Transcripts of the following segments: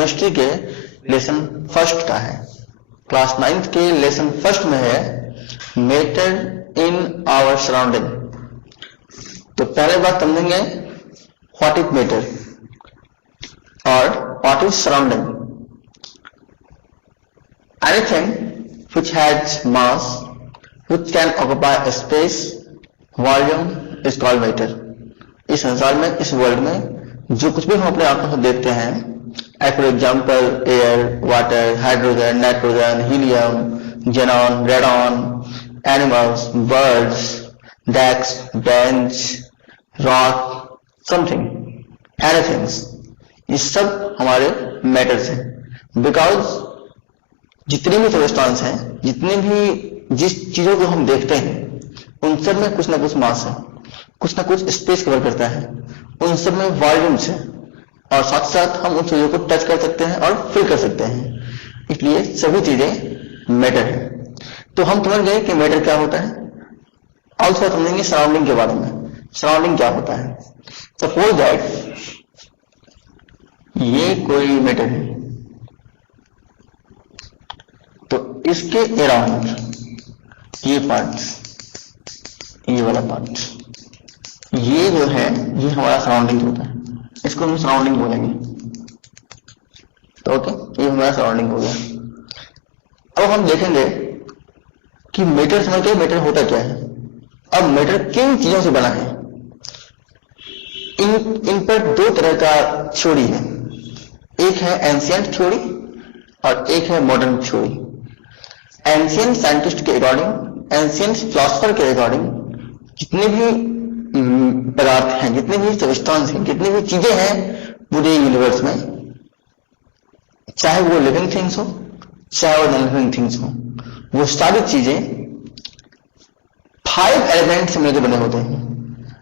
Chemistry के lesson first का है। क्लास 9th के लेसन फर्स्ट में है मैटर इन आवर सराउंडिंग। तो पहले बात समझेंगे व्हाट इज मैटर और what is surrounding. Anything which has mass, which can occupy a space, volume is called matter। इस संसार में, इस वर्ल्ड में जो कुछ भी हम अपने आंखों से देखते हैं, for example air, water, hydrogen, nitrogen, helium, xenon, radon, animals, birds, desk, bench, rock, something, anything, ये सब हमारे मैटर्स हैं। बिकॉज जितनी भी सब्सटेंस हैं, जितने भी जिस चीजों को हम देखते हैं, उन सब में कुछ ना कुछ मास है, कुछ ना कुछ स्पेस कवर करता है, उन सब में वॉल्यूम्स है, और साथ साथ हम उन चीजों को टच कर सकते हैं और फील कर सकते हैं। इसलिए सभी चीजें मैटर है। तो हम समझ गए कि मैटर क्या होता है। अब थोड़ा समझेंगे सराउंडिंग के बारे में। सराउंडिंग क्या होता है? सपोज दैट ये कोई मैटर है, तो इसके अराउंड ये पार्ट, ये वाला पार्ट, ये जो है ये हमारा सराउंडिंग होता है। इसको हम सराउंडिंग बोलेंगे। तो ओके, ये हमारा सराउंडिंग हो गया। अब हम देखेंगे कि मैटर समझ के मैटर होता क्या है। अब मैटर किन चीजों से बना है। इन पर दो तरह का थ्योरी है। एक है एंशिएंट थ्योरी और एक है मॉडर्न थ्योरी। एंशिएंट साइंटिस्ट के अकॉर्डिंग, एंशिएंट फिलोसफर के अकॉर्डिंग, जितने भी पदार्थ हैं, जितने भी सब्सटेंस हैं, जितनी भी चीजें हैं पूरे यूनिवर्स में, चाहे वो लिविंग थिंग्स हो चाहे वो नॉन लिविंग थिंग्स हो, वो सारी चीजें 5 एलिमेंट से मिलकर बने होते हैं,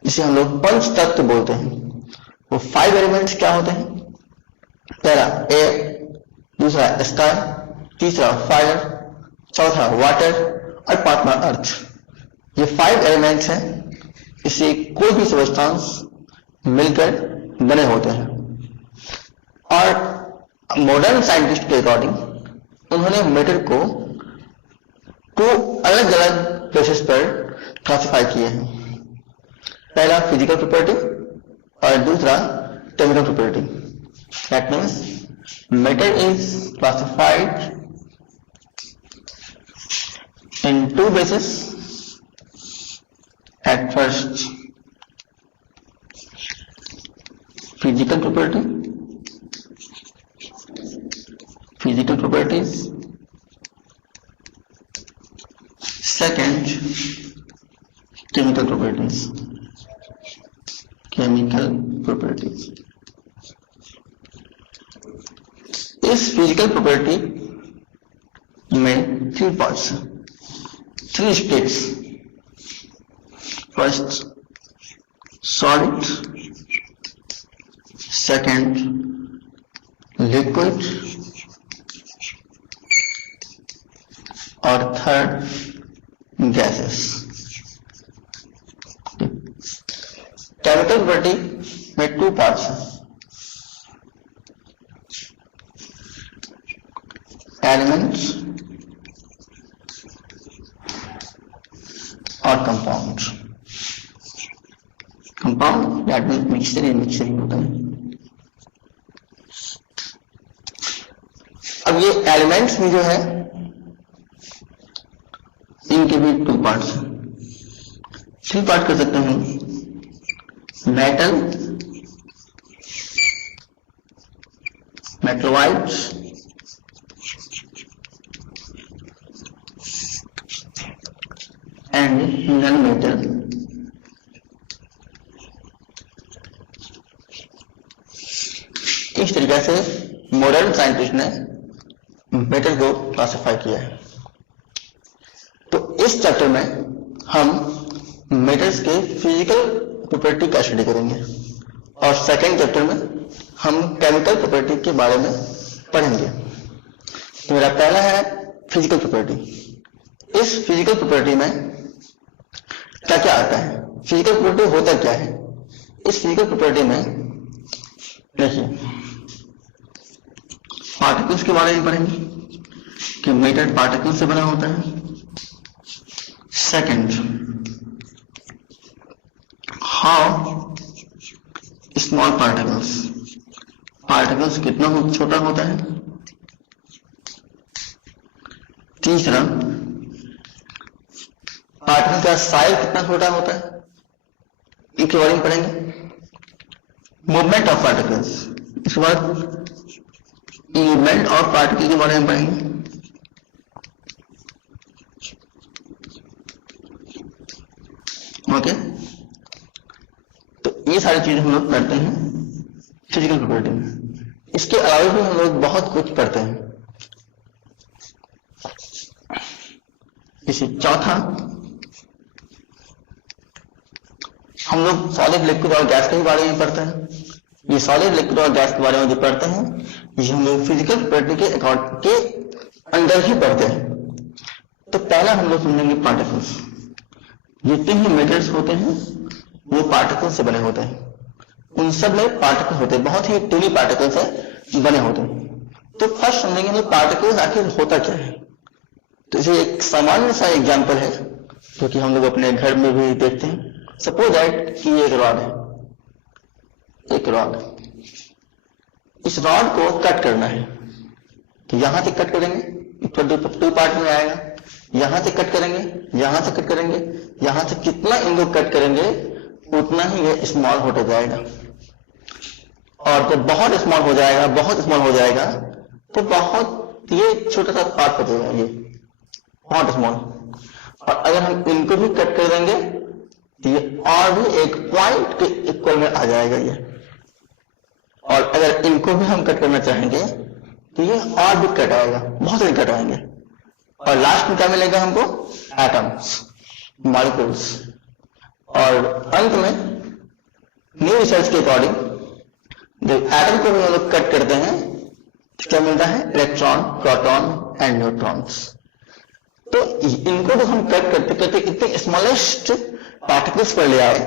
जिसे हम लोग पंच तत्व बोलते हैं। वो 5 एलिमेंट्स क्या होते हैं? पहला एयर, दूसरा स्काई, तीसरा फायर, चौथा वाटर और पांचवा अर्थ। ये 5 एलिमेंट्स हैं, इससे कोई भी सब्सटेंस मिलकर बने होते हैं। और मॉडर्न साइंटिस्ट के अकॉर्डिंग उन्होंने मैटर को 2 अलग अलग बेसिस पर क्लासिफाई किए हैं। पहला फिजिकल प्रॉपर्टी और दूसरा chemical property. That means matter is classified in 2 bases. At first, physical property, physical properties. Second, chemical properties, chemical properties. इस फिजिकल प्रॉपर्टी में 3 पार्ट्स हैं, 3 states. First, solid. Second, liquid. और third, gases. Chemical property में 2 parts हैं, elements और compound. Compound that means mixture होता है। अब ये एलिमेंट्स में जो है इनके भी 2 पार्ट्स हैं। 3 पार्ट कर सकते हैं। Metal, metalloids and non metal. इस तरीके से मॉडर्न साइंटिस्ट ने मेटल को क्लासिफाई किया है। तो इस चैप्टर में हम मेटल्स के फिजिकल प्रॉपर्टी का स्टडी करेंगे और सेकेंड चैप्टर में हम केमिकल प्रॉपर्टी के बारे में पढ़ेंगे। तो मेरा पहला है फिजिकल प्रॉपर्टी। इस फिजिकल प्रॉपर्टी में क्या क्या आता है, फिजिकल प्रॉपर्टी होता क्या है। इस फिजिकल प्रॉपर्टी में देखिए, पार्टिकल्स के बारे में पढ़ेंगे कि मैटर पार्टिकल से बना होता है। सेकंड, हाउ स्मॉल पार्टिकल्स कितना छोटा होता है। तीसरा, पार्टिकल का साइज कितना छोटा होता है, इसके बारे में पढ़ेंगे। मूवमेंट ऑफ पार्टिकल्स, इसके बाद मूवमेंट ऑफ पार्टिकल के बारे में पढ़ेंगे। ओके, तो ये सारी चीजें हम लोग पढ़ते हैं फिजिकल प्रॉपर्टी में। इसके अलावा भी हम लोग बहुत कुछ पढ़ते हैं। इसी चौथा, हम लोग सॉलिड, लिक्विड और गैस के बारे में पढ़ते हैं। ये सॉलिड, लिक्विड और गैस के बारे में जो पढ़ते हैं ये हम लोग फिजिकल प्रॉपर्टी के अकॉर्ड के अंदर ही पढ़ते हैं। तो पहला हम लोग समझेंगे पार्टिकल्स। जितने ही मैटर्स होते हैं वो पार्टिकल से बने होते हैं, उन सब में पार्टिकल होते हैं, बहुत ही टिनी पार्टिकल से बने होते हैं। तो फर्स्ट समझेंगे हम पार्टिकल्स आखिर होता क्या है। तो इसे एक सामान्य सा एग्जाम्पल है जो कि हम लोग अपने घर में भी देखते हैं। सपोज दैट कि एक रॉड है, एक रॉड, इस रॉड को कट करना है। तो यहां से कट करेंगे, टू पार्ट में आएगा, यहां से कट करेंगे, यहां से कट करेंगे, यहां से कितना इनको कट करेंगे उतना ही ये स्मॉल होता जाएगा। और जब बहुत स्मॉल हो जाएगा, बहुत स्मॉल हो जाएगा तो बहुत ये छोटा सा पार्ट बचेगा, ये बहुत स्मॉल। और अगर हम इनको भी कट कर देंगे तो ये और भी एक पॉइंट के इक्वल में आ जाएगा ये। और अगर इनको भी हम कट करना चाहेंगे तो ये और भी कट आएगा, बहुत सारे कट आएंगे। और लास्ट में क्या मिलेगा हमको, एटम्स, मॉलिक्यूल्स। और अंत में न्यू रिसर्च के अकॉर्डिंग जब एटम को भी हम लोग कट करते हैं तो क्या मिलता है, इलेक्ट्रॉन, प्रोटॉन एंड न्यूट्रॉन्स। तो इनको तो हम कट करते करते इतने स्मॉलेस्ट पार्टिकल्स पर ले आए,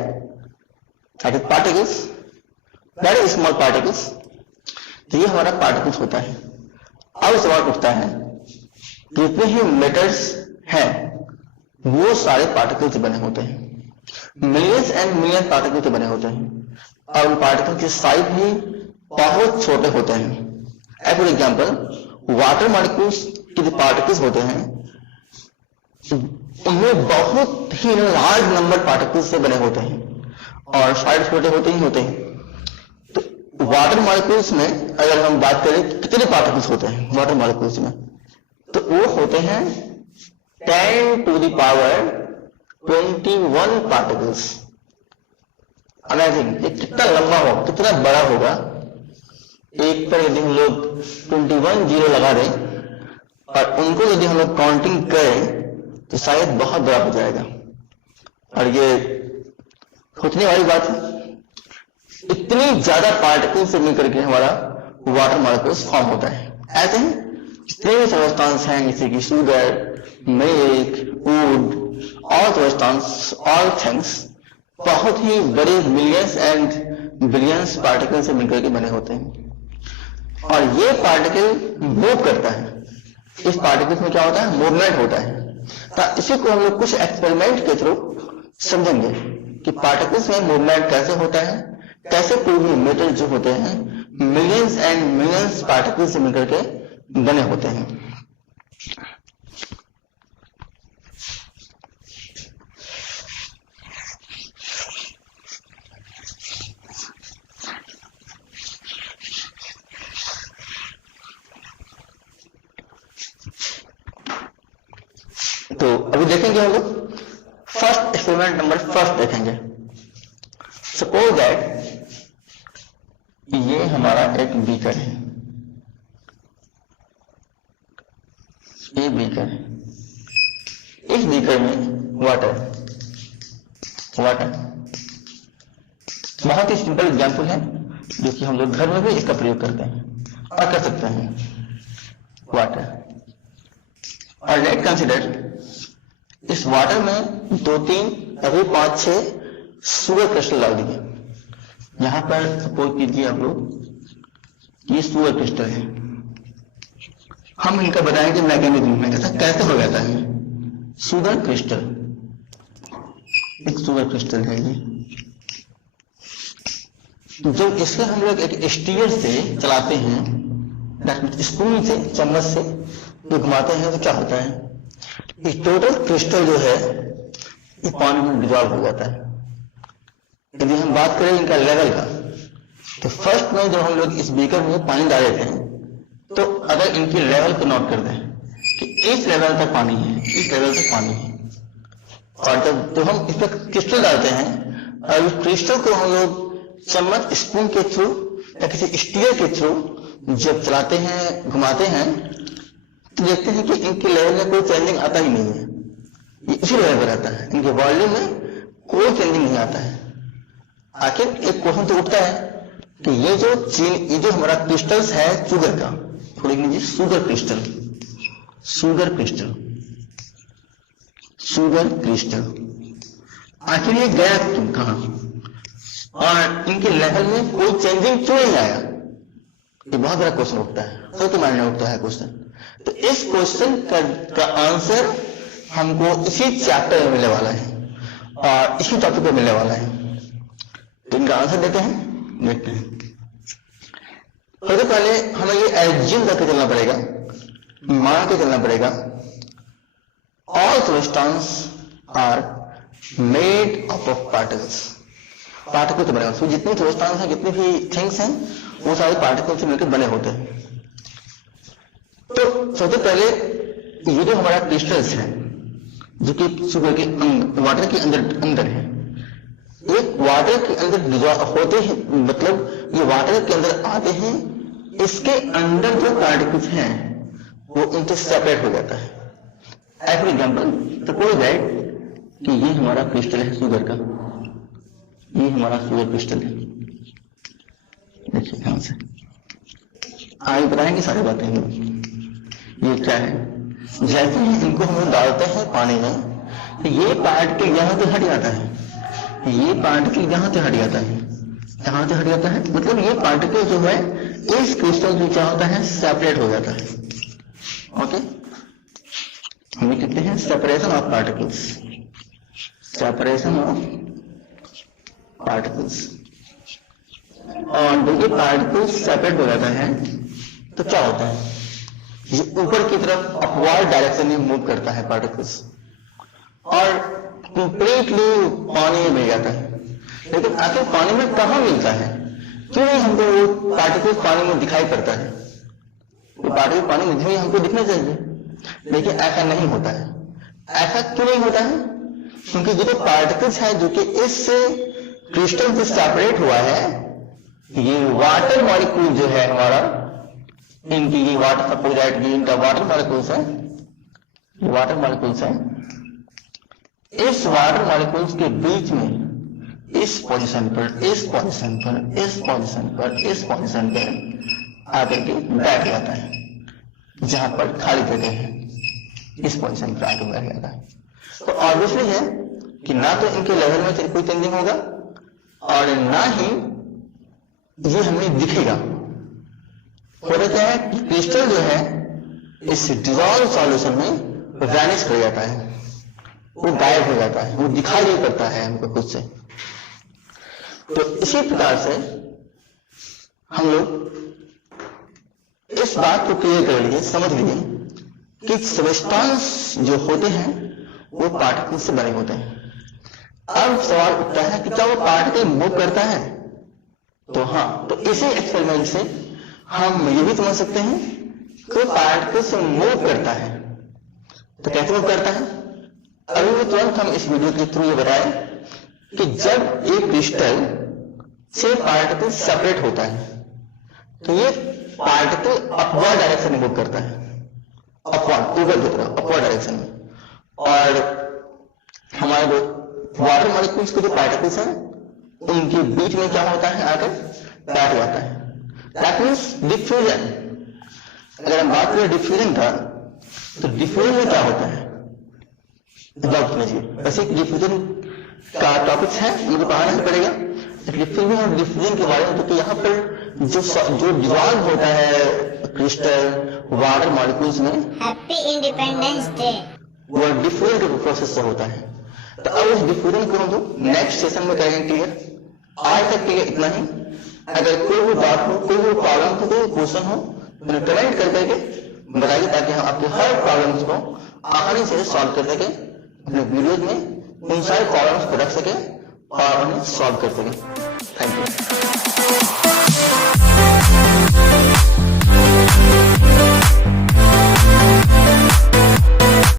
पार्टिकल्स, वेरी स्मॉल पार्टिकल्स। तो ये हमारा पार्टिकल्स होता है। अब सवाल उठता है जितने ही मैटर्स हैं वो सारे पार्टिकल से बने होते हैं, मिलियंस एंड मिलियन पार्टिकल से बने होते हैं। और उन पार्टिकल के साइज भी बहुत छोटे होते हैं। फॉर एग्जाम्पल, वाटर मॉलिक्यूल्स के जो पार्टिकल्स होते हैं उनमें बहुत ही लार्ज नंबर पार्टिकल्स से बने होते हैं और साइज छोटे होते ही होते हैं। तो वाटर मॉलिक्यूल्स में अगर हम बात करें कितने पार्टिकल्स होते हैं वाटर मॉलिक्यूल्स में, तो वो होते हैं 10 to the power 21 particles. Amazing, ये कितना लंबा होगा, कितना बड़ा होगा। एक पर यदि हम लोग 21 जीरो लगा दें और उनको यदि हम लोग काउंटिंग करें तो शायद बहुत बड़ा हो जाएगा। और ये सोचने वाली बात है, इतनी ज्यादा पार्टिकल से मिलकर के हमारा वाटर मॉलिक्यूल्स फॉर्म होता है। ऐसे ही जितने भी सब्सटेंस हैं जैसे कि sugar, milk, would, all substance, all things बहुत ही बड़े मिलियंस एंड बिलियंस पार्टिकल से मिलकर के बने होते हैं। और ये पार्टिकल मूव करता है। इस पार्टिकल्स में क्या होता है, मूवमेंट होता है। तो इसी को हम लोग कुछ एक्सपेरिमेंट के थ्रू समझेंगे कि पार्टिकल्स में मूवमेंट कैसे होता है, कैसे कोई भी मैटर जो होते हैं मिलियंस एंड मिलियंस पार्टिकल से मिलकर के बने होते हैं। तो अभी देखेंगे हम लोग फर्स्ट एक्सपेरिमेंट नंबर फर्स्ट देखेंगे। सपोज दैट ये हमारा एक बीकर है, ये बीकर है, इस बीकर में वाटर बहुत ही सिंपल एग्जांपल है जो कि हम लोग घर में भी इसका प्रयोग करते हैं और कर सकते हैं, वाटर। और लेट कंसिडर इस वाटर में 2-3 अभी 5-6 शुगर क्रिस्टल डाल दीजिए। यहां पर सपोज कीजिए आप लोग ये शुगर क्रिस्टल है, हम इनका बताएंगे मैकेनिज्म में ऐसा कैसे हो जाता है। शुगर क्रिस्टल, एक शुगर क्रिस्टल है ये, जब इसे हम लोग एक स्टीयर से चलाते हैं, स्पून से, चम्मच से जो घुमाते हैं, तो क्या होता है, ये टोटल क्रिस्टल जो है ये पानी में डिजॉल्व हो जाता है। यदि हम बात करें इनका लेवल का, तो फर्स्ट में जब हम लोग इस बीकर में पानी डाल देते हैं, तो अगर इनकी लेवल को नोट कर दें कि इस लेवल तक पानी है, इस लेवल तक पानी है, और जब हम इस पर क्रिस्टल डालते हैं और इस क्रिस्टल को हम लोग चम्मच, स्पून के थ्रू या किसी स्टीयर के थ्रू जब चलाते हैं, घुमाते हैं, तो देखते हैं कि इनके लेवल में कोई चेंजिंग आता ही नहीं है, ये इसी लेवल पर रहता है, इनके वॉल्यूम में कोई चेंजिंग नहीं आता है। आखिर एक क्वेश्चन तो उठता है कि ये जो हमारा क्रिस्टल्स है शुगर का, थोड़ी लीजिए, sugar crystal, sugar crystal, sugar crystal, आखिर ये गया क्यों, कहां, और इनके लेवल में कोई चेंजिंग क्यों नहीं आया, ये बहुत बड़ा क्वेश्चन उठता है, सबके माइंड में उठता है क्वेश्चन। तो इस क्वेश्चन का आंसर हमको इसी चैप्टर में मिलने वाला है और इसी टॉपिक पे मिलने वाला है। तो इनका आंसर देते हैं, देखते हैं। सबसे पहले हमें ये एज्यूम करके चलना पड़ेगा, मान के चलना पड़ेगा, all substance are made up of particles. Particle से बने होते हैं, जितनी सब्सटेंस हैं, जितनी भी थिंग्स हैं, वो सारे पार्टिकल से मिलकर बने होते हैं। तो सबसे पहले ये जो हमारा क्रिस्टल्स है, जो कि शुगर के वाटर के अंदर है, एक वाटर के अंदर होते हैं, मतलब ये वाटर के अंदर आते हैं, इसके अंदर जो पार्टिकल्स हैं वो उनसे सेपरेट हो जाता है। फॉर एग्जाम्पल, सपोज दैट कि ये हमारा क्रिस्टल है शुगर का, ये हमारा शुगर क्रिस्टल है, देखिए ध्यान से, आगे बताएंगे सारी बातें। ये क्या है, जैसे ही इनको हम लोग डालते हैं पानी में, तो ये पार्टिकल यहां से हट जाता है, ये पार्टिकल यहां से हट जाता है, यहां से हट जाता है, मतलब ये पार्टिकल जो है इस क्रिस्टल से क्या होता है, सेपरेट हो जाता है। ओके, हम कहते हैं separation of particles, separation of particles. और जब ये पार्टिकल्स सेपरेट हो जाता है तो क्या होता है, ये ऊपर की तरफ अपवर्ड डायरेक्शन में मूव करता है पार्टिकल्स, और कंप्लीटली पानी में मिल जाता है। लेकिन आखिर पानी में कहां मिलता है, क्यों नहीं हमको वो पार्टिकल्स पानी में दिखाई पड़ता है, वो पार्टिकल पानी में भी हमको दिखना चाहिए, लेकिन ऐसा नहीं होता है। ऐसा क्यों नहीं होता है, क्योंकि जो पार्टिकल्स है जो कि इस क्रिस्टल से सेपरेट हुआ है, ये वाटर मॉलिक्यूल जो है हमारा, इनकी ये वाटर, सपोज दैट ये इनका वाटर मॉलिक्यूल्स है, ये वाटर मॉलिक्यूल्स है, इस वाटर मॉलिक्यूल्स के बीच में इस पोजीशन पर, इस पोजीशन पर, इस पोजीशन पर, इस पोजीशन पर आकर के बैठ जाता है, जहां पर खाली जगह है, इस पोजीशन पर आकर बैठ जाता है। तो ऑब्वियसली है कि ना तो इनके लेवल में कोई चेंजिंग होगा और ना ही ये हमें दिखेगा। होता क्या है कि क्रिस्टल जो है इस डिजॉल्व सॉल्यूशन में वैनिश कर जाता है, वो गायब हो जाता है, वो दिखाई नहीं पड़ता है हमको खुद से। तो इसी प्रकार से हम लोग इस बात को क्लियर कर लीजिए, समझ लीजिए कि सब्सटेंस जो होते हैं वो पार्टिकल से बने होते हैं। अब सवाल उठता है कि क्या वो पार्टिकल मूव करता है, तो हाँ, तो इसी एक्सपेरिमेंट से हम ये भी समझ सकते हैं कि पार्टिकल से मूव करता है। तो कैसे मूव करता है, अभी भी तुरंत हम इस वीडियो के थ्रू ये बताएं कि जब एक क्रिस्टल से पार्टिकल सेपरेट होता है तो ये पार्टिकल अपवर्ड डायरेक्शन में मूव करता है, अपवर्ड, ऊपर की तरफ, अपवर्ड डायरेक्शन में। और हमारे जो वाटर मॉलिक्यूल्स के जो पार्टिकल्स हैं उनके बीच में क्या होता है, आकर बैठ जाता है। That means diffusion. अगर हम बात करें डिफ्यूजन का, तो डिफ्यूजन में क्या होता है, जवाब कीजिए। वैसे डिफ्यूजन का टॉपिक है, मुझे पढ़ाना ही पड़ेगा डिफ्यूजन और डिफ्यूजन के बारे में, क्योंकि यहाँ पर जो डिजॉल्व होता है क्रिस्टल, वाटर मॉलिक्यूल्स में हैप्पी इंडिपेंडेंस डे। वो डिफ्यूजन के प्रोसेस से होता है। तो अब उस डिफ्यूजन को हम लोग नेक्स्ट सेशन में करेंगे क्लियर। आज तक के लिए इतना ही। अगर कोई भी बात हो, कोई भी प्रॉब्लम हो, कोई क्वेश्चन हो तो कमेंट कर करके बताइए, ताकि हम आपके हर प्रॉब्लम्स को आसानी से सॉल्व कर सके, अपने वीडियोज में उन सारे प्रॉब्लम्स को रख सके और उन्हें सॉल्व कर सके। Thank you.